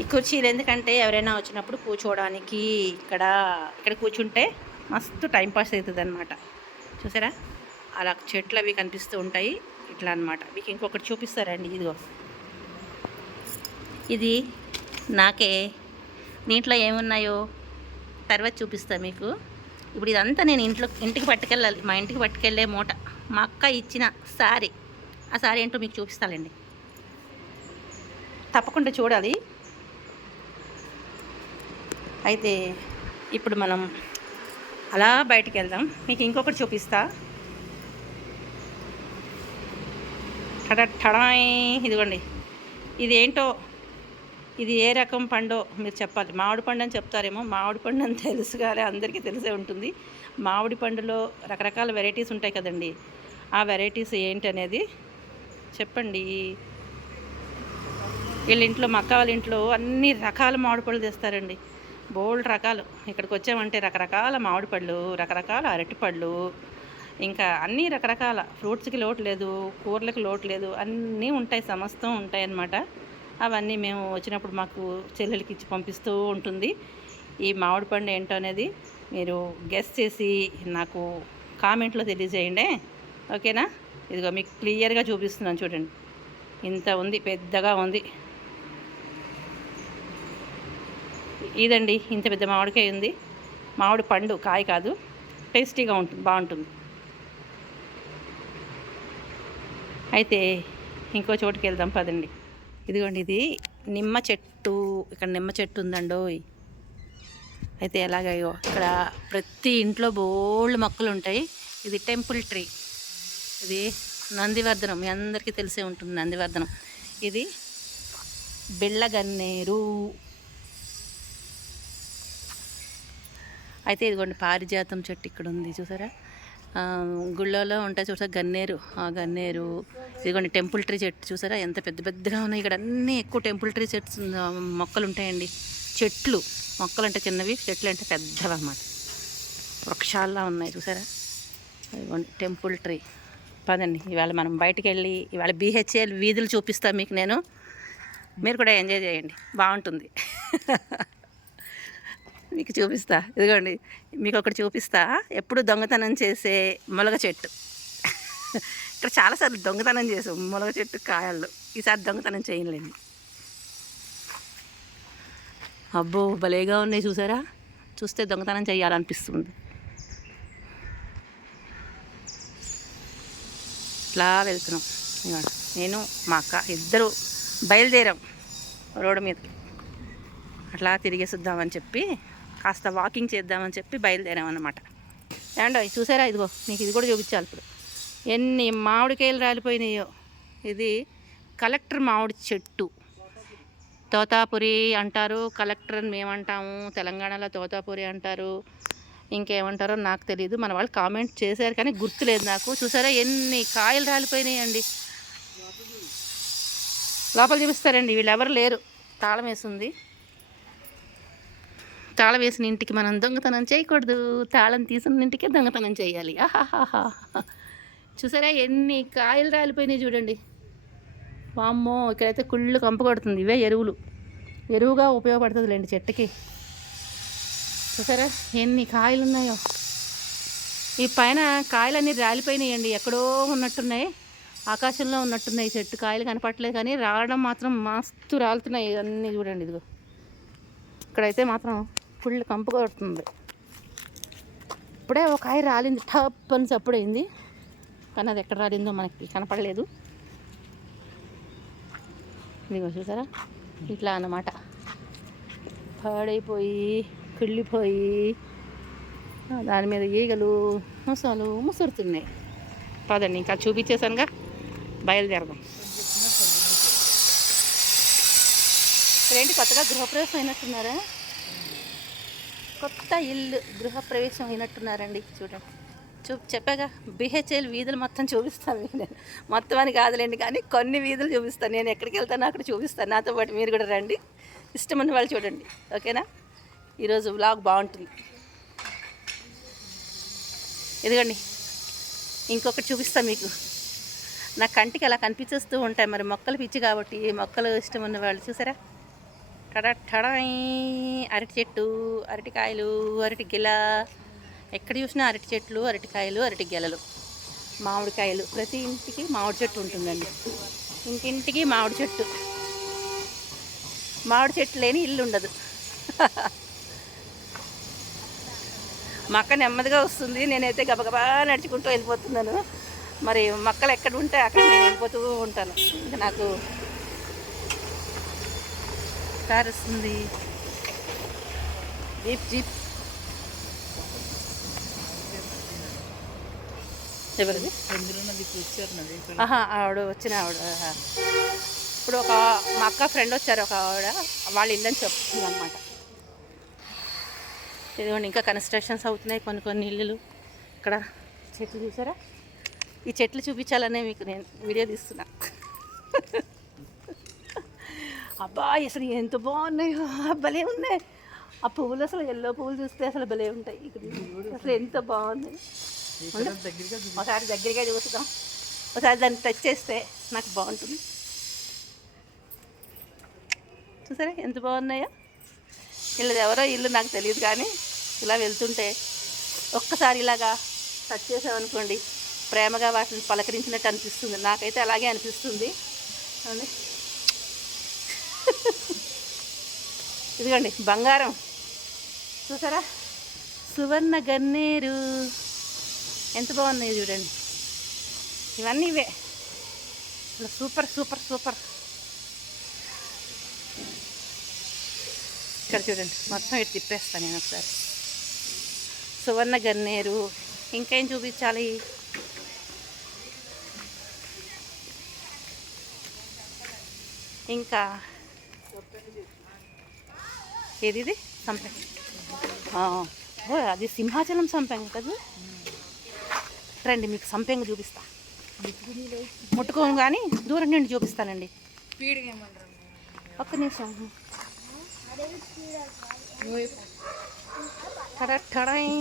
ఈ కుర్చీలు ఎందుకంటే ఎవరైనా వచ్చినప్పుడు కూర్చోవడానికి ఇక్కడ కూర్చుంటే మస్తు టైంపాస్ అవుతుంది అనమాట. చూసారా అలా చెట్లు అవి కనిపిస్తూ ఉంటాయి ఇట్లా అనమాట. మీకు ఇంకొకటి చూపిస్తారండి. ఇదిగో ఇది నాకే దీంట్లో ఏమున్నాయో తర్వాత చూపిస్తా మీకు. ఇప్పుడు ఇదంతా నేను ఇంటికి పట్టుకెళ్ళాలి. మా ఇంటికి పట్టుకెళ్ళే మూట మా అక్క ఇచ్చిన సారీ. ఆ సారీ ఏంటో మీకు చూపిస్తానండి, తప్పకుండా చూడాలి. అయితే ఇప్పుడు మనం అలా బయటికి వెళ్దాం. మీకు ఇంకొకటి చూపిస్తా. టడాయ్, ఇదిగోండి. ఇదేంటో, ఇది ఏ రకం పండో మీరు చెప్పాలి. మామిడి పండు అని చెప్తారేమో. మామిడి పండు అని తెలుసు కానీ అందరికీ తెలిసే ఉంటుంది. మామిడి పండులో రకరకాల వెరైటీస్ ఉంటాయి కదండి. ఆ వెరైటీస్ ఏంటి అనేది చెప్పండి. వీళ్ళ ఇంట్లో, మా అక్క వాళ్ళ ఇంట్లో అన్ని రకాల మామిడి పళ్ళు తెస్తారండి. బోల్డ్ రకాలు. ఇక్కడికి వచ్చామంటే రకరకాల మామిడి పళ్ళు, రకరకాల అరటిపళ్ళు, ఇంకా అన్నీ రకరకాల. ఫ్రూట్స్కి లోటు లేదు, కూరలకు లోటు లేదు, అన్నీ ఉంటాయి, సమస్తం ఉంటాయి అన్నమాట. అవన్నీ మేము వచ్చినప్పుడు మాకు చెల్లెలకి ఇచ్చి పంపిస్తూ ఉంటుంది. ఈ మామిడి పండు ఏంటో అనేది మీరు గెస్ చేసి నాకు కామెంట్లో తెలియజేయండి, ఓకేనా? ఇదిగో మీకు క్లియర్గా చూపిస్తున్నాను చూడండి. ఇంత ఉంది, పెద్దగా ఉంది. ఇదండి, ఇంత పెద్ద మామిడికాయ ఉంది. మామిడి పండు, కాయ కాదు. టేస్టీగా ఉంటుంది, బాగుంటుంది. అయితే ఇంకో చోటుకి వెళ్దాం పదండి. ఇదిగోండి, ఇది నిమ్మ చెట్టు. ఇక్కడ నిమ్మ చెట్టు ఉందండోయ్. అయితే ఎలాగో ఇక్కడ ప్రతి ఇంట్లో బోల్డ్ మొక్కలు ఉంటాయి. ఇది టెంపుల్ ట్రీ. ఇది నందివర్ధనం, మీ అందరికీ తెలిసే ఉంటుంది నందివర్ధనం. ఇది బిళ్ళగన్నేరు. అయితే ఇదిగోండి పారిజాతం చెట్టు ఇక్కడ ఉంది, చూసారా? గుళ్ళలో ఉంటాయి చూసారా గన్నేరు, ఆ గన్నేరు. ఇదిగోండి టెంపుల్ ట్రీ చెట్టు, చూసారా ఎంత పెద్ద పెద్దగా ఉన్నాయి. ఇక్కడ అన్నీ ఎక్కువ టెంపుల్ ట్రీ చెట్స్ మొక్కలు ఉంటాయండి. చెట్లు, మొక్కలు అంటే చిన్నవి, చెట్లు అంటే పెద్దవి అన్నమాట. వృక్షాల్లో ఉన్నాయి చూసారా. ఇదిగోండి టెంపుల్ ట్రీ. పదండి ఇవాళ మనం బయటికి వెళ్ళి ఇవాళ BHL వీధులు చూపిస్తాను మీకు నేను. మీరు కూడా ఎంజాయ్ చేయండి, బాగుంటుంది. మీకు చూపిస్తా. ఇదిగోండి మీకు ఒకటి చూపిస్తా. ఎప్పుడు దొంగతనం చేసే ములగ చెట్టు. ఇక్కడ చాలాసార్లు దొంగతనం చేసాం ములగ చెట్టు కాయల్లో. ఈసారి దొంగతనం చేయలేండి. అబ్బో భలేగా ఉన్నాయి చూసారా. చూస్తే దొంగతనం చేయాలనిపిస్తుంది. ఇట్లా వెళ్తున్నాం. నేను మా అక్క ఇద్దరు బయలుదేరాం రోడ్డు మీదకి. అట్లా తిరిగేసిద్దామని చెప్పి, కాస్త వాకింగ్ చేద్దామని చెప్పి బయలుదేరామన్నమాట. ఏండో చూసారా, ఇదిగో మీకు ఇది కూడా చూపించాలి. ఇప్పుడు ఎన్ని మామిడికాయలు రాలిపోయినాయో. ఇది కలెక్టర్ మామిడి చెట్టు. తోతాపురి అంటారు, కలెక్టర్ అని మేమంటాము. తెలంగాణలో తోతాపురి అంటారు, ఇంకేమంటారో నాకు తెలియదు. మన వాళ్ళు కామెంట్ చేశారు కానీ గుర్తులేదు నాకు. చూసారా ఎన్ని కాయలు రాలిపోయినాయండి. లోపల చూపిస్తారండి, వీళ్ళు ఎవరు లేరు, తాళం వేసింది. తాళం వేసిన ఇంటికి మనం దొంగతనం చేయకూడదు, తాళం తీసిన ఇంటికే దొంగతనం చేయాలి. ఆహాహాహా. చూసారా ఎన్ని కాయలు రాలిపోయినాయి చూడండి. వామ్మో, ఇక్కడైతే కుళ్ళు కంపు కొడుతుంది. ఇవే ఎరువుగా ఉపయోగపడుతుంది లేండి చెట్టుకి. చూసారా ఎన్ని కాయలు ఉన్నాయో. ఈ పైన కాయలన్నీ రాలిపోయినాయండి, ఎక్కడో ఉన్నట్టున్నాయి, ఆకాశంలో ఉన్నట్టున్నాయి. చెట్టు కాయలు కనపడలేదు కానీ రావడం మాత్రం మస్తు రాలుతున్నాయి అన్నీ చూడండి. ఇదిగో ఇక్కడైతే మాత్రం ఫుల్ కంపు కొడుతుంది. ఇప్పుడే ఒక కాయ రాలింది, టప్ అని చప్పుడైంది, కానీ అది ఎక్కడ రాలిందో మనకి కనపడలేదు. ఇదిగో చూసారా ఇట్లా అన్నమాట. పాడైపోయి కుళ్ళిపోయి దాని మీద ఈగలు మొసలు ముసురుతున్నాయి. పదండి ఇంకా చూపించేసానుగా, బయలుదేరదాం. ఇదేంటి కొత్తగా గృహప్రవేశం అయినట్టున్నారా? కొత్త ఇల్లు గృహప్రవేశం అయినట్టున్నారండి. చూడండి, చెప్పాగా BHL వీధులు మొత్తం చూపిస్తాను మీకు నేను. మొత్తం అని కాదులేండి కానీ కొన్ని వీధులు చూపిస్తాను. నేను ఎక్కడికి వెళ్తానో అక్కడ చూపిస్తాను. నాతో పాటు మీరు కూడా రండి, ఇష్టమైన వాళ్ళు చూడండి, ఓకేనా? ఈరోజు వ్లాగ్ బాగుంటుంది. ఇదిగోండి ఇంకొకటి చూపిస్తాను మీకు. నా కంటికి అలా కనిపించేస్తూ ఉంటాయి. మరి మొక్కలు పిచ్చి కాబట్టి మొక్కలు ఇష్టం ఉన్న వాళ్ళు చూసారా, టడాయ్ అరటి చెట్టు, అరటికాయలు, అరటి గెల, ఎక్కడ చూసినా అరటి చెట్లు, అరటికాయలు, అరటి గెలలు, మామిడికాయలు. ప్రతి ఇంటికి మామిడి చెట్టు ఉంటుందండి. ఇంటింటికి మామిడి చెట్టు. మామిడి చెట్టు లేని ఇల్లు ఉండదు. మా అక్క నెమ్మదిగా వస్తుంది, నేనైతే గబగబా నడుచుకుంటూ వెళ్ళిపోతున్నాను. మరి మొక్కలు ఎక్కడ ఉంటే అక్కడ నేను వెళ్ళిపోతూ ఉంటాను. ఇంకా నాకు కారు వస్తుంది, జీప్. ఎవరిది? ఆవిడ వచ్చిన ఆవిడ ఇప్పుడు మా అక్క ఫ్రెండ్ వచ్చారు, ఒక ఆవిడ, వాళ్ళ ఇల్లు అని చెప్తుంది అనమాట. ఇదిగోండి ఇంకా కన్స్ట్రక్షన్స్ అవుతున్నాయి కొన్ని ఇల్లులు. ఇక్కడ చెట్లు చూసారా, ఈ చెట్లు చూపించాలనే మీకు నేను వీడియో తీస్తున్నా. అబ్బా అసలు ఎంత బాగున్నాయో, భలే ఉన్నాయి ఆ పువ్వులు. అసలు ఎల్లో పువ్వులు చూస్తే అసలు భలే ఉంటాయి. అసలు ఎంత బాగున్నాయి. ఒకసారి దగ్గరగా చూస్తాం, ఒకసారి దాన్ని టచ్ చేస్తే నాకు బాగుంటుంది. చూసారా ఎంత బాగున్నాయో. వీళ్ళది ఎవరో ఇల్లు నాకు తెలియదు, కానీ ఇలా వెళ్తుంటే ఒక్కసారి ఇలాగా టచ్ చేసామనుకోండి, ప్రేమగా వాటిని పలకరించినట్టు అనిపిస్తుంది. నాకైతే అలాగే అనిపిస్తుంది. ఇదిగోండి బంగారం చూసారా, సువర్ణ గన్నేరు ఎంత బాగున్నాయి చూడండి. ఇవన్నీ ఇవే, సూపర్ సూపర్ సూపర్. ఇక్కడ చూడండి మొత్తం ఇటు తిప్పేస్తాను నేను ఒకసారి. సువర్ణ గన్నేరు. ఇంకేం చూపించాలి? ఇంకా ఏది సంపెంగ. అది సింహాచలం సంపెంగ కదా. రండి మీకు సంపెంగ చూపిస్తా. ముట్టుకోను కానీ దూరం నుండి చూపిస్తానండి. ఒక్క నిమిషం.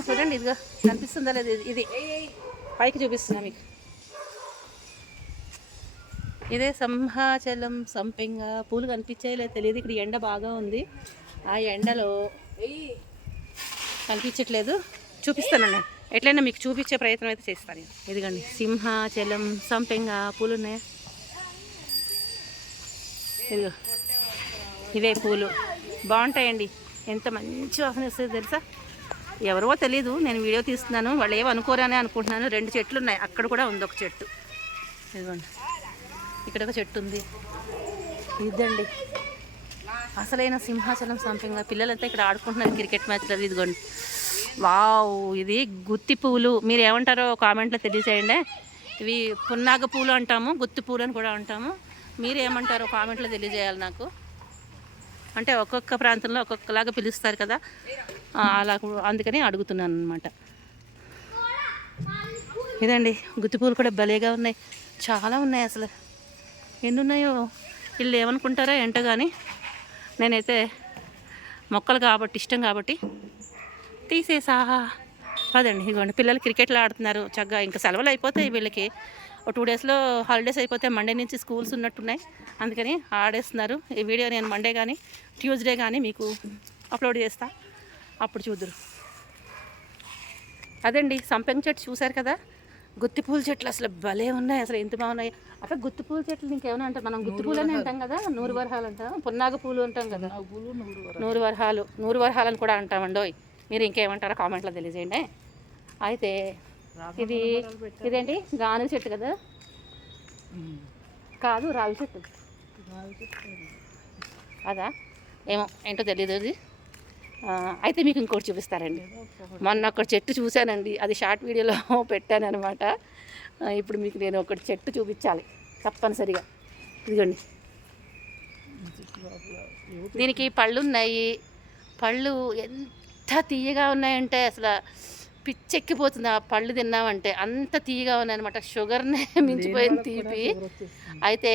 చూడండి ఇదిగా కనిపిస్తుందా లేదు, ఇది పైకి చూపిస్తున్నా మీకు. ఇదే సింహాచలం సంపెంగ. పూలు కనిపించాయి లేదు తెలియదు. ఇక్కడ ఎండ బాగా ఉంది, ఆ ఎండలో కనిపించట్లేదు. చూపిస్తానండి, ఎట్లయినా మీకు చూపించే ప్రయత్నం అయితే చేస్తాను. ఇదిగండి సింహాచలం సంపెంగ పూలు ఉన్నాయా, ఇదిగో ఇవే పూలు. బాగుంటాయండి, ఎంత మంచి వాసన వస్తుంది తెలుసా. ఎవరో తెలీదు, నేను వీడియో తీస్తున్నాను, వాళ్ళు ఏమనుకోరని అనుకుంటున్నాను. 2 చెట్లు ఉన్నాయి, అక్కడ కూడా ఉంది ఒక చెట్టు. ఇదిగోండి ఇక్కడ ఒక చెట్టు ఉంది. ఇదండి అసలైన సింహాచలం సంపెంగ. పిల్లలంతా ఇక్కడ ఆడుకుంటున్నారు క్రికెట్ మ్యాచ్లో. ఇదిగోండి వావ్, ఇది గుత్తి పూలు. మీరు ఏమంటారో కామెంట్లో తెలియజేయండి. ఇవి పున్నాగ పూలు అంటాము, గుత్తి పూలు అని కూడా అంటాము. మీరు ఏమంటారో కామెంట్లో తెలియజేయాలి నాకు. అంటే ఒక్కొక్క ప్రాంతంలో ఒక్కొక్కలాగా పిలుస్తారు కదా, అలా అందుకని అడుగుతున్నాను అనమాట. ఇదండి గుత్తి పూలు కూడా భలేగా ఉన్నాయి, చాలా ఉన్నాయి. అసలు ఎన్ని ఉన్నాయో వీళ్ళు ఏమనుకుంటారో ఏంటో, కానీ నేనైతే మొక్కలు కాబట్టి ఇష్టం కాబట్టి తీసేసా. పదండి ఇదిగోండి పిల్లలు క్రికెట్లు ఆడుతున్నారు చక్కగా. ఇంకా సెలవులు అయిపోతాయి వీళ్ళకి. ఒక 2 డేస్లో హాలిడేస్ అయిపోతే మండే నుంచి స్కూల్స్ ఉన్నట్టున్నాయి, అందుకని ఆడేస్తున్నారు. ఈ వీడియో నేను మండే కానీ ట్యూస్డే కానీ మీకు అప్లోడ్ చేస్తా, అప్పుడు చూద్దురు. అదండి సంపెంగ చెట్టు చూశారు కదా. గుత్తి పూల చెట్లు అసలు భలే ఉన్నాయి, అసలు ఎంత బాగున్నాయి. అట్లా గుత్తి పూల చెట్లు ఇంకేమైనా అంటాం, మనం గుత్తి పూలు అని అంటాం కదా, 100 వరహాలు అంటాం, పున్నాగ పూలు అంటాం కదా, 100 వరహాలు, 100 వరహాలు అని కూడా అంటామండోయ్. మీరు ఇంకేమంటారో కామెంట్లో తెలియజేయండి. అయితే ఇదేంటి గానుగ చెట్టు కదా, కాదు రావి చెట్టు అదా, ఏమో ఏంటో తెలియదు అది. అయితే మీకు ఇంకోటి చూపిస్తారండి. మొన్న ఒక చెట్టు చూశానండి, అది షార్ట్ వీడియోలో పెట్టాను అనమాట. ఇప్పుడు మీకు నేను ఒకటి చెట్టు చూపించాలి తప్పనిసరిగా. ఇదిగోండి దీనికి పళ్ళు ఉన్నాయి. పళ్ళు ఎంత తీయగా ఉన్నాయంటే అసలు పిచ్చెక్కిపోతుంది. ఆ పళ్ళు తిన్నామంటే అంత తీయగా ఉన్నాయన్నమాట. షుగర్నే మించిపోయింది తీపి. అయితే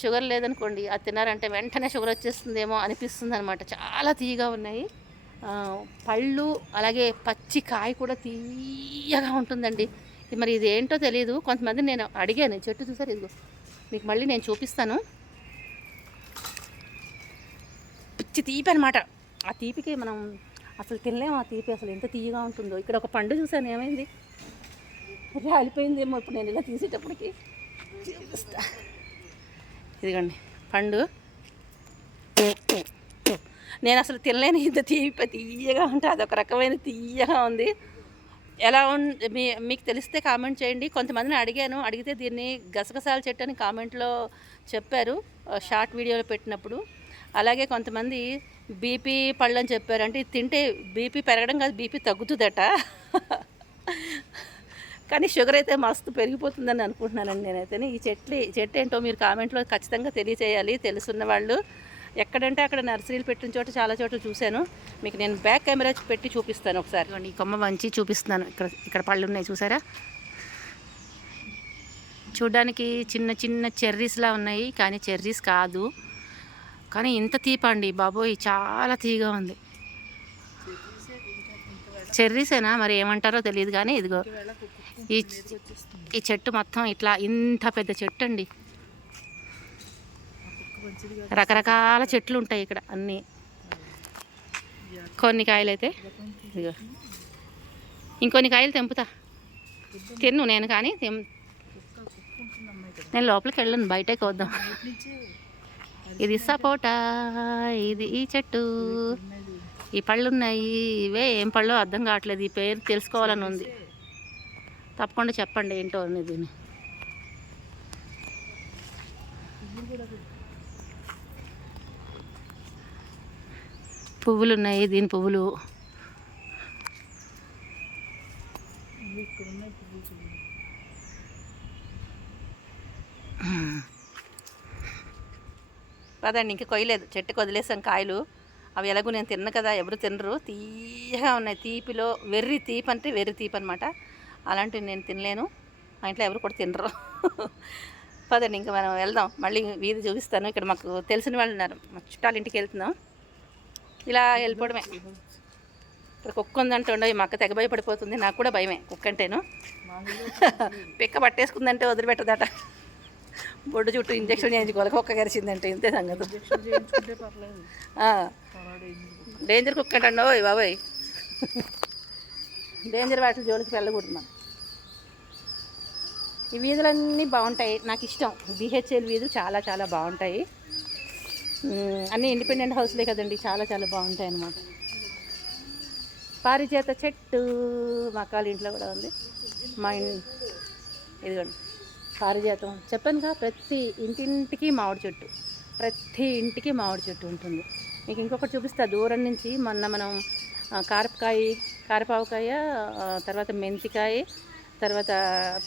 షుగర్ లేదనుకోండి, అది తిన్నారంటే వెంటనే షుగర్ వచ్చేస్తుందేమో అనిపిస్తుంది అనమాట. చాలా తీయగా ఉన్నాయి పళ్ళు. అలాగే పచ్చి కాయ కూడా తీయగా ఉంటుందండి. మరి ఇది ఏంటో తెలియదు. కొంతమంది నేను అడిగాను, చెట్టు చూసారు ఇదిగో, మీకు మళ్ళీ నేను చూపిస్తాను. పిచ్చి తీపి అనమాట. ఆ తీపికి మనం అసలు తినలేము. ఆ తీపి అసలు ఎంత తీయగా ఉంటుందో. ఇక్కడ ఒక పండు చూసాను, ఏమైంది, రాలిపోయిందేమో. ఇప్పుడు నేను ఇలా తీసేటప్పటికి చూపిస్తా. ఇదిగోండి పండు. నేను అసలు తినలేని ఇంత తీయగా ఉంటే అదొక రకమైన తీయగా ఉంది. ఎలా మీకు తెలిస్తే కామెంట్ చేయండి. కొంతమందిని అడిగితే దీన్ని గసగసాల చెట్టు అని కామెంట్లో చెప్పారు, షార్ట్ వీడియోలో పెట్టినప్పుడు. అలాగే కొంతమంది బీపీ పళ్ళు అని చెప్పారు. అంటే తింటే బీపీ పెరగడం కాదు, బీపీ తగ్గుతుందట. కానీ షుగర్ అయితే మస్తు పెరిగిపోతుందని అనుకుంటున్నానండి నేనైతే. ఈ చెట్టు ఏంటో మీరు కామెంట్లో ఖచ్చితంగా తెలియచేయాలి, తెలుసున్న వాళ్ళు. ఎక్కడంటే అక్కడ నర్సరీలు పెట్టిన చోట చాలా చోట్ల చూశాను. మీకు నేను బ్యాక్ కెమెరా పెట్టి చూపిస్తాను ఒకసారి. ఈ కొమ్మ వంచి చూపిస్తున్నాను. ఇక్కడ పళ్ళు ఉన్నాయి చూసారా. చూడ్డానికి చిన్న చిన్న చెర్రీస్లా ఉన్నాయి, కానీ చెర్రీస్ కాదు. కానీ ఇంత తీపండి బాబోయ్, చాలా తీగా ఉంది. చెర్రీసేనా మరి ఏమంటారో తెలియదు. కానీ ఇదిగో ఈ చెట్టు మొత్తం ఇట్లా ఇంత పెద్ద చెట్టు అండి. రకరకాల చెట్లు ఉంటాయి ఇక్కడ అన్నీ. కొన్ని కాయలు అయితే ఇదిగో, ఇంకొన్ని కాయలు తెంపుతా, తిన్ను నేను. కానీ నేను లోపలికి వెళ్ళను, బయటకి వద్దాం. ఇది సపోటా, ఇది ఈ చెట్టు, ఈ పళ్ళు ఉన్నాయి. ఇవే ఏం పళ్ళు అర్థం కావట్లేదు, ఈ పేరు తెలుసుకోవాలని ఉంది. తప్పకుండా చెప్పండి ఏంటో అనేది. పువ్వులు ఉన్నాయి, దీని పువ్వులు. పదండి, ఇంక కొయ్యలేదు, చెట్టుకు వదిలేసాను కాయలు. అవి ఎలాగో నేను తిన్న కదా, ఎవరు తినరు. తీయగా ఉన్నాయి. తీపిలో వెర్రి తీపి అంటే వెర్రి తీపి అనమాట. అలాంటివి నేను తినలేను, మా ఇంట్లో ఎవరు కూడా తినరు. పదండి ఇంకా మనం వెళ్దాం. మళ్ళీ వీధి చూపిస్తాను. ఇక్కడ మాకు తెలిసిన వాళ్ళు ఉన్నారు, మా చుట్టాల ఇంటికి వెళ్తున్నాం. ఇలా వెళ్ళిపోవడమే. ఇక్కడ కుక్క ఉందంటే ఉండవు, మా అక్క తెగ భయపడిపోతుంది. నాకు కూడా భయమే కుక్క అంటేను. పిక్క పట్టేసుకుందంటే వదిలిపెట్టదట. బొడ్డు చుట్టూ ఇంజక్షన్ చేయించుకోవాలి, కుక్క గరిచిందంటే. ఇంతే సంగతి. డేంజర్ కుక్క అంటండి ఓయ్ బాబాయ్. డేంజర్ వాటి జోలికి వెళ్ళకూడదు మనం. ఈ వీధులన్నీ బాగుంటాయి, నాకు ఇష్టం. బిహెచ్ఎల్ వీధులు చాలా చాలా బాగుంటాయి. అన్నీ ఇండిపెండెంట్ హౌస్లే కదండి, చాలా చాలా బాగుంటాయి అన్నమాట. పారిజాత చెట్టు మా అక్కల ఇంట్లో కూడా ఉంది. మా ఇదిగోండి పారిజాతం. చెప్పానుగా, ప్రతి ఇంటింటికి మామిడి చెట్టు, ప్రతి ఇంటికి మామిడి చెట్టు ఉంటుంది. మీకు ఇంకొకటి చూపిస్తా దూరం నుంచి. మొన్న మనం కారపావకాయ, తర్వాత మెంతికాయ, తర్వాత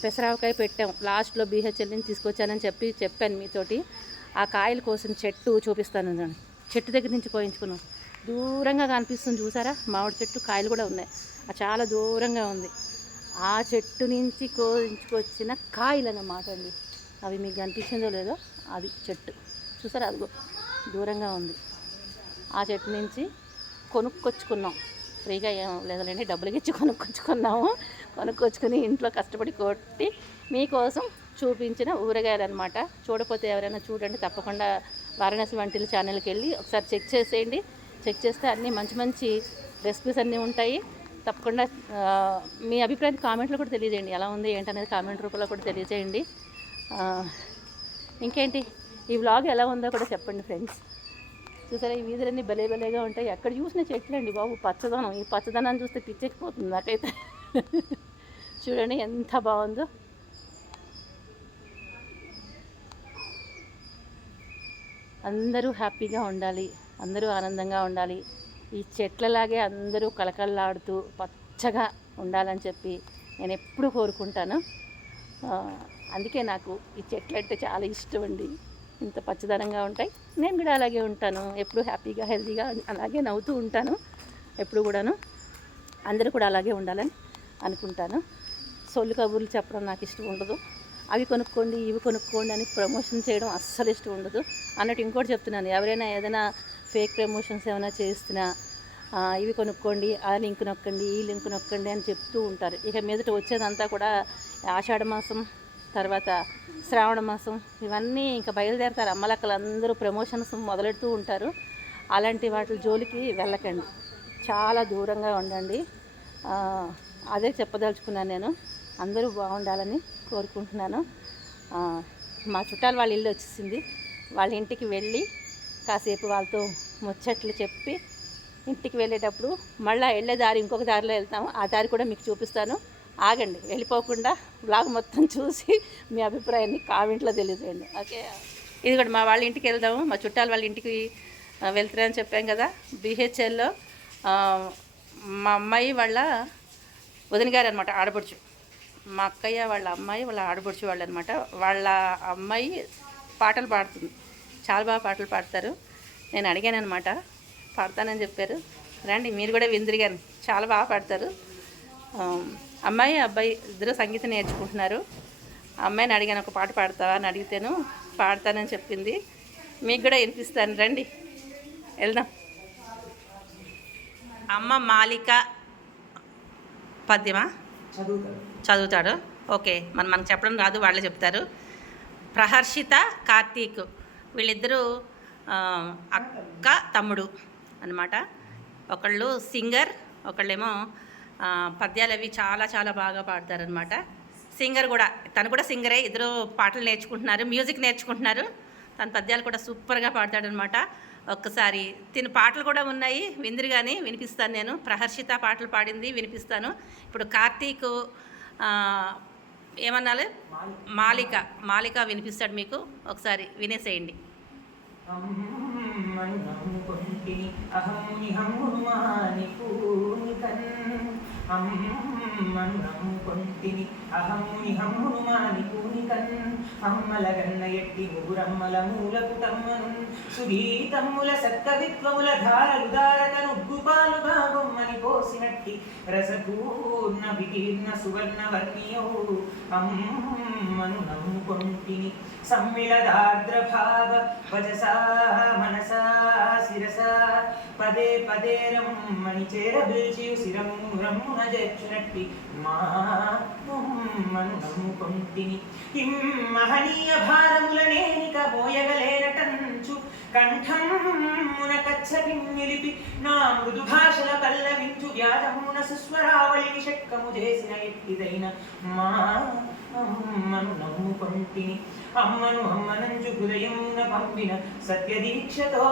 పెసరావకాయ పెట్టాం. లాస్ట్లో బిహెచ్ఎల్ నుంచి తీసుకొచ్చానని చెప్పాను మీతోటి. ఆ కాయల కోసం చెట్టు చూపిస్తాను. చెట్టు దగ్గర నుంచి కోయించుకున్నాం. దూరంగా కనిపిస్తుంది చూసారా మామిడి చెట్టు. కాయలు కూడా ఉన్నాయి, అది చాలా దూరంగా ఉంది. ఆ చెట్టు నుంచి కోయించుకొచ్చిన కాయలు అన్నమాట అండి. అవి మీకు కనిపించిందో లేదో, అది చెట్టు చూసారా, అదిగో దూరంగా ఉంది. ఆ చెట్టు నుంచి కొనుక్కొచ్చుకున్నాం. ఫ్రీగా ఏం లేదండి, డబ్బులకి ఇచ్చి కొనుక్కొచ్చుకుని ఇంట్లో కష్టపడి కొట్టి మీకోసం చూపించిన ఊరగాయలు అనమాట. చూడకపోతే ఎవరైనా చూడండి, తప్పకుండా వారణాసి వంటిల ఛానల్కి వెళ్ళి ఒకసారి చెక్ చేసేయండి. చెక్ చేస్తే అన్నీ మంచి మంచి రెసిపీస్ అన్నీ ఉంటాయి. తప్పకుండా మీ అభిప్రాయం కామెంట్లో కూడా తెలియజేయండి. ఎలా ఉంది ఏంటనేది కామెంట్ రూపంలో కూడా తెలియజేయండి. ఇంకేంటి ఈ వ్లాగ్ ఎలా ఉందో కూడా చెప్పండి ఫ్రెండ్స్. చూసారా ఈ వీధులన్నీ భలేగా ఉంటాయి. ఎక్కడ చూసిన చెట్లు అండి బాబు, పచ్చదనం. ఈ పచ్చదనాన్ని చూస్తే పిచ్చెక్కిపోతుంది నాకైతే. చూడండి ఎంత బాగుందో. అందరూ హ్యాపీగా ఉండాలి, అందరూ ఆనందంగా ఉండాలి. ఈ చెట్లలాగే అందరూ కలకల్లాడుతూ పచ్చగా ఉండాలని చెప్పి నేను ఎప్పుడూ కోరుకుంటాను. అందుకే నాకు ఈ చెట్లు అంటే చాలా ఇష్టం అండి. ఇంత పచ్చదనంగా ఉంటాయి. నేను కూడా అలాగే ఉంటాను, ఎప్పుడూ హ్యాపీగా హెల్తీగా అలాగే నవ్వుతూ ఉంటాను ఎప్పుడు కూడాను. అందరూ కూడా అలాగే ఉండాలని అనుకుంటాను. సొల్లు కబుర్లు చెప్పడం నాకు ఇష్టం ఉండదు. అవి కొనుక్కోండి ఇవి కొనుక్కోండి అని ప్రమోషన్ చేయడం అస్సలు ఇష్టం ఉండదు. అన్నట్టు ఇంకోటి చెప్తున్నాను, ఎవరైనా ఏదైనా ఫేక్ ప్రమోషన్స్ ఏమైనా చేస్తున్నా ఇవి కొనుక్కోండి, ఆ లింక్ నొక్కండి ఈ లింక్ నొక్కండి అని చెప్తూ ఉంటారు. ఇక మీదట వచ్చేదంతా కూడా ఆషాఢ మాసం తర్వాత శ్రావణ మాసం ఇవన్నీ ఇంకా బయలుదేరతారు. అమ్మలక్కలు అందరూ ప్రమోషన్స్ మొదలెడుతూ ఉంటారు. అలాంటి వాటి జోలికి వెళ్ళకండి, చాలా దూరంగా ఉండండి. అదే చెప్పదలుచుకున్నాను నేను. అందరూ బాగుండాలని కోరుకుంటున్నాను. మా చుట్టాలు వాళ్ళ ఇల్లు వచ్చేసింది. వాళ్ళ ఇంటికి వెళ్ళి కాసేపు వాళ్ళతో ముచ్చట్లు చెప్పి ఇంటికి వెళ్ళేటప్పుడు మళ్ళీ వెళ్ళే దారి ఇంకొక దారిలో వెళ్తాము. ఆ దారి కూడా మీకు చూపిస్తాను. ఆగండి, వెళ్ళిపోకుండా బ్లాగ్ మొత్తం చూసి మీ అభిప్రాయాన్ని కామెంట్లో తెలియజేయండి. ఓకే, ఇది కూడా మా వాళ్ళ ఇంటికి వెళ్దాము. మా చుట్టాలు వాళ్ళ ఇంటికి వెళ్తారని చెప్పాం కదా. బిహెచ్ఎల్లో మా అమ్మాయి వాళ్ళ వదిన గారు అనమాట, ఆడపడుచు. మా అక్కయ్య వాళ్ళ అమ్మాయి వాళ్ళ ఆడపడుచు వాళ్ళు అనమాట. వాళ్ళ అమ్మాయి పాటలు పాడుతుంది, చాలా బాగా పాటలు పాడతారు. నేను అడిగాను అనమాట, పాడతానని చెప్పారు. రండి మీరు కూడా విందురు గారు, చాలా బాగా పాడతారు. అమ్మాయి అబ్బాయి ఇద్దరు సంగీతం నేర్చుకుంటున్నారు. అమ్మాయిని అడిగాను, ఒక పాట పాడతావా అని అడిగితేను పాడతానని చెప్పింది. మీకు కూడా వినిపిస్తాను, రండి వెళ్దాం. అమ్మ మాలిక పద్యమా చదువుతాడు. ఓకే, మనకు చెప్పడం రాదు, వాళ్ళే చెప్తారు. ప్రహర్షిత కార్తీక్ వీళ్ళిద్దరూ అక్క తమ్ముడు అనమాట. ఒకళ్ళు సింగర్, ఒకళ్ళేమో పద్యాలు అవి చాలా చాలా బాగా పాడతారనమాట. సింగర్ కూడా, తను కూడా సింగరే. ఇద్దరు పాటలు నేర్చుకుంటున్నారు, మ్యూజిక్ నేర్చుకుంటున్నారు. తన పద్యాలు కూడా సూపర్గా పాడతాడనమాట. ఒక్కసారి తిన పాటలు కూడా ఉన్నాయి, విందురు కానీ వినిపిస్తాను నేను. ప్రహర్షిత పాటలు పాడింది వినిపిస్తాను. ఇప్పుడు కార్తీక్ ఏమన్నాలి, మాలిక వినిపిస్తాడు మీకు, ఒకసారి వినేసేయండి. అమ్మను నమ్ముకొంటిని అహమ్ముని హమ్మును మాని పూనికన్ అమ్మలగన్న ఎట్టి ముగురమ్మల మూల కుటమ్మను సుగీతమ్ముల సత్కవిత్వముల ధారలు దారతనుగ్గుపాలుగా బొమ్మని పోసినట్టి రసపూర్ణ వికీర్ణ సువర్ణ వర్ణియౌ అమ్మను నమ్ముకొంటిని సమ్మిళదార్ద్రభావ వజసా మనసా శిరసా పదే పదే రమ్మని చేరబిల్చియు శిరము రమ్మున చేర్చునట్టి మాను నమ్ముకొంటిని మహనీయ భారములనేనిక మోయగలేనటంచు కంఠమున కచ్చపి నిలిపి నా మృదు భాషల పల్లవించు వ్యాధమున సుస్వరావళిని షట్కము చేసిన ఎట్టిదైన అమ్మను నమ్ముకొంటిని అమ్మనంజు హృదయమున పంపిన సత్యదీక్షతో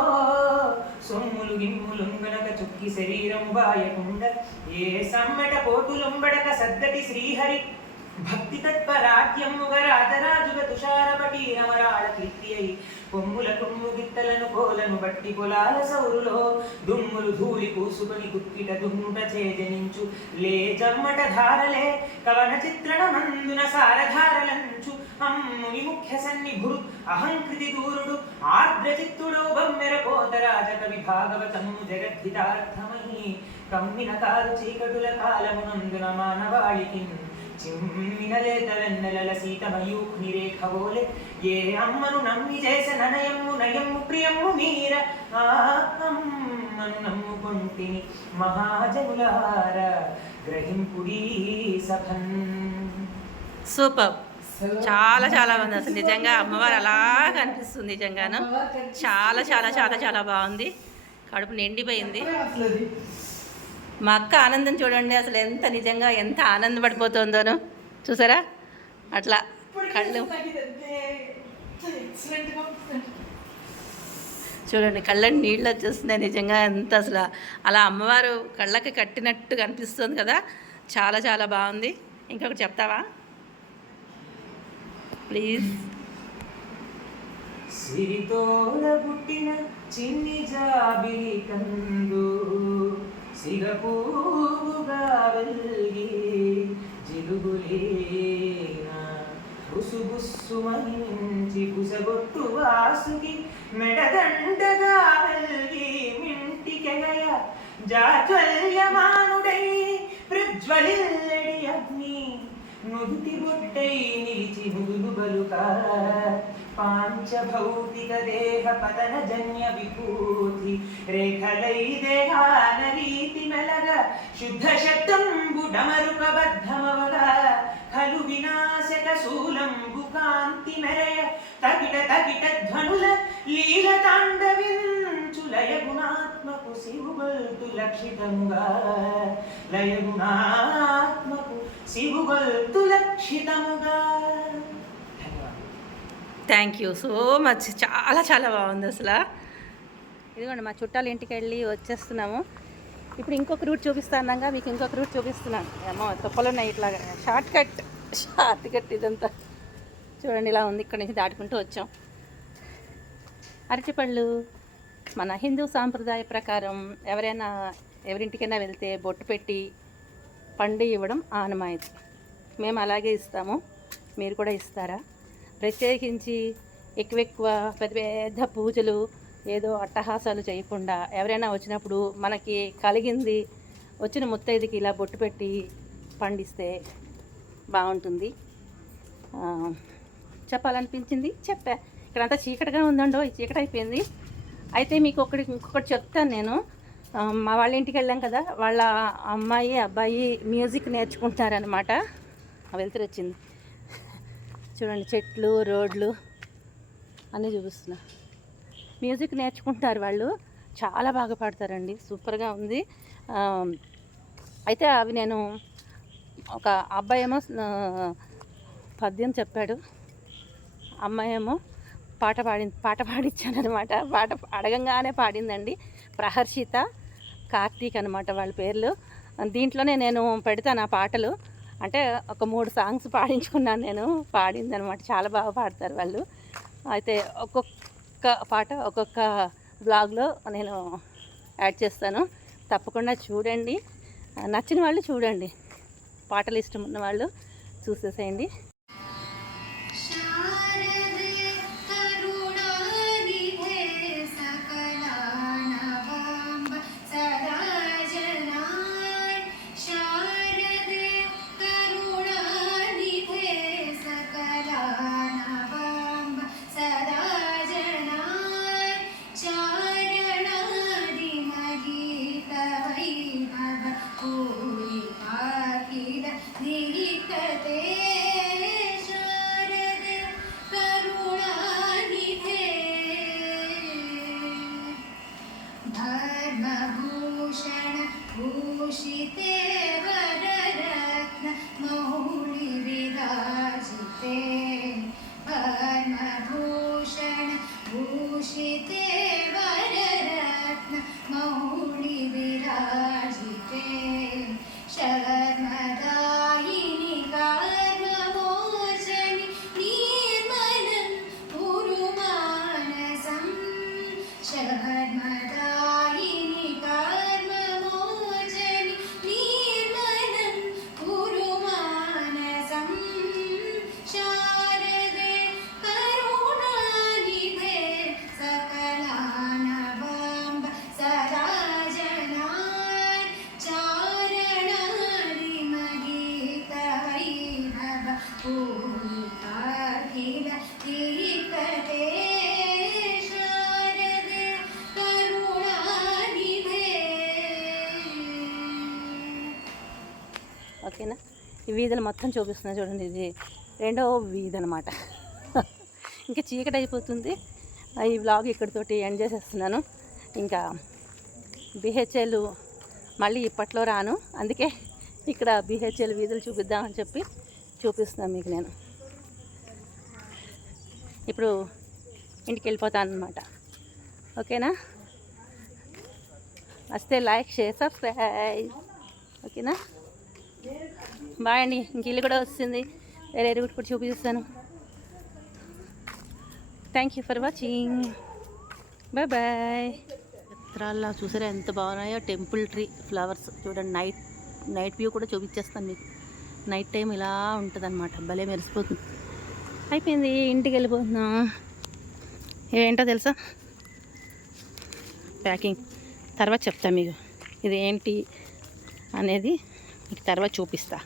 సొమ్ములు గిమ్ములుంగనక చుక్కి శరీరం బాయకుండ ఏ సమ్మెట పోటులుంబడక సద్దటి శ్రీహరి భక్తి తత్పరాఖ్యముగ రాజరాజుగ తుషారపటి రమరాళ కీర్తి అయి కొమ్ముల కొమ్ము గిత్తలను కోలను బట్టి పొలాల సౌరులో దుమ్ములు ధూళి పూసుకొని గుక్కిట దుమ్ముట చేజనించు లే జమ్మట ధారలే కవన చిత్రణ మందున సారధారలంచు అమ్ముని ముఖ్య సన్నిభుడు అహంకృతి దూరుడు ఆర్ద్రచిత్తుడు బమ్మెర కోతరాజ కవి భాగవతము జగద్ధితార్థమై కమ్మిన కారు చీకటుల కాలమునందున మానవాళికి చిమ్మినలేతలెన్నెలల సీతమయూఖ్ని రేఖవోలే ఏ అమ్మను నమ్మి చేసే ననయమ్ము నయమ్ము ప్రియమ్ము మీర ఆ అమ్మను నమ్ముకొంటిని మహాజనులార గ్రహింపుడీ సభన్. సూపర్, చాలా చాలా బాగుంది. అసలు నిజంగా అమ్మవారు అలా కనిపిస్తుంది. నిజంగాను చాలా చాలా చాలా చాలా బాగుంది. కడుపు నిండిపోయింది. మా అక్క ఆనందం చూడండి, అసలు ఎంత నిజంగా ఎంత ఆనందపడిపోతుందోనో చూసారా. అట్లా కళ్ళు చూడండి, కళ్ళని నీళ్ళు వచ్చేస్తున్నాయి. నిజంగా ఎంత అసలు అలా అమ్మవారు కళ్ళకి కట్టినట్టు కనిపిస్తుంది కదా. చాలా చాలా బాగుంది. ఇంకొకటి చెప్తావా ప్లీజ్? సిరితోల పుట్టిన చిన్ని జాబిలి కందు సిగపూగా వెల్గి జిలుగులేన బుసుబుస్సుమహించి బుసగొట్టు వాసుకి మెడదండగా వెల్గి మింటికెగయ జాజ్వల్యమానుడై ప్రజ్వలిల్లడి అగ్ని నుదుటి బొట్టై నిలిచి నుదులు బలుక పాంచభౌతిక దేహ పతన జన్య విభూతి రేఖలై దేహాన రీతి మెలగ శుద్ధ శబ్దంబు డమరుకబద్ధమవగా ఖలు వినాశక శూలంబు కాంతి మెరయ తగిట తగిట ధ్వనుల లీల తాండవించు లయ గుణాత్మకు శివుగొల్తు లక్షితంగా లయ గుణాత్మకు శివుగొల్తు లక్షితముగా. Thank you so much. చాలా చాలా బాగుంది అసలు. ఇదిగోండి మా చుట్టాల ఇంటికి వెళ్ళి వచ్చేస్తున్నాము. ఇప్పుడు ఇంకొక రూట్ చూపిస్తానంగా మీకు ఇంకొక రూట్ చూపిస్తున్నాను. ఏమో తొప్పలు ఉన్నాయి ఇట్లాగా షార్ట్ కట్ ఇదంతా చూడండి ఇలా ఉంది. ఇక్కడ నుంచి దాటుకుంటూ వచ్చాం. అరటిపళ్ళు మన హిందూ సాంప్రదాయ ప్రకారం ఎవరింటికైనా వెళ్తే బొట్టు పెట్టి పండు ఇవ్వడం ఆనమాయితీ. మేము అలాగే ఇస్తాము. మీరు కూడా ఇస్తారా? ప్రత్యేకించి ఎక్కువ పెద్ద పెద్ద పూజలు ఏదో అట్టహాసాలు చేయకుండా ఎవరైనా వచ్చినప్పుడు మనకి కలిగింది వచ్చిన ముత్తైదుకి ఇలా బొట్టు పెట్టి పండిస్తే బాగుంటుంది. చెప్పాలనిపించింది చెప్పా. ఇక్కడంతా చీకటిగా ఉందండో, చీకటి అయిపోయింది. అయితే మీకు ఇంకొకటి చెప్తాను నేను. మా వాళ్ళ ఇంటికి వెళ్ళాం కదా, వాళ్ళ అమ్మాయి అబ్బాయి మ్యూజిక్ నేర్చుకుంటున్నారనమాట. వెళ్తురు వచ్చింది చూడండి, చెట్లు రోడ్లు అన్నీ చూపిస్తున్నా. మ్యూజిక్ నేర్చుకుంటున్నారు వాళ్ళు. చాలా బాగా పాడతారండి, సూపర్గా ఉంది. అయితే అవి నేను ఒక అబ్బాయి ఏమో పద్యం చెప్పాడు, అమ్మాయి ఏమో పాట పాడించానమాట. పాట అడగంగానే పాడిందండి. ప్రహర్షిత, కార్తీక్ అనమాట వాళ్ళ పేర్లు. దీంట్లోనే నేను పెడతాను ఆ పాటలు. అంటే ఒక 3 సాంగ్స్ పాడించుకున్నాను నేను. పాడిందనమాట. చాలా బాగా పాడతారు వాళ్ళు. అయితే ఒక్కొక్క పాట ఒక్కొక్క బ్లాగ్లో నేను యాడ్ చేస్తాను. తప్పకుండా చూడండి. నచ్చిన వాళ్ళు చూడండి, పాటలు ఇష్టం ఉన్న వాళ్ళు చూసేసేయండి. भूषिते वररत्न मौळि विराजिते पद्मभूषण भूषिते वररत्न मौळि विराजिते शर्मदायिनि कर्ममोचनि निर्मलं पुरुमानसं शर्मदायिनि कर्ममोचनि निर्मलं पुरुमानसं शारदे करुणानिधे सकलानवाम्ब सदा जनान् चारणादिमगीतवैभव पूरिताखिल तीर्थते शारदे करुणानिधे. ఓకేనా? ఈ వీధులు మొత్తం చూపిస్తున్నా చూడండి. ఇది 2వ వీధి అనమాట. ఇంకా చీకటి అయిపోతుంది. ఈ వ్లాగ్ ఇక్కడితోటి ఎండ్ చేసేస్తున్నాను. ఇంకా బిహెచ్ఎల్ మళ్ళీ ఇప్పట్లో రాను, అందుకే ఇక్కడ బిహెచ్ఎల్ వీధులు చూపిద్దామని చెప్పి చూపిస్తున్నాను మీకు నేను. ఇప్పుడు ఇంటికి వెళ్ళిపోతాను అనమాట. ఓకేనా? వస్తే లైక్ షేర్ సబ్స్క్రైబ్. ఓకేనా? బాయ్ అండి. ఇంక ఇల్లు కూడా వస్తుంది, వేరే రూట్ కూడా చూపిస్తాను. Thank you for watching. Bye bye. చిత్రాల్లో చూసారా ఎంత బాగున్నాయో? టెంపుల్ ట్రీ ఫ్లవర్స్ చూడండి. నైట్ వ్యూ కూడా చూపించేస్తాను మీకు. నైట్ టైం ఇలా ఉంటుంది అనమాట, భలే మెరిసిపోతుంది. అయిపోయింది, ఇంటికి వెళ్ళిపోతున్నాం. ఏంటో తెలుసా? ప్యాకింగ్ తర్వాత చెప్తా మీకు. ఇది ఏంటి అనేది మీకు తర్వాత చూపిస్తా.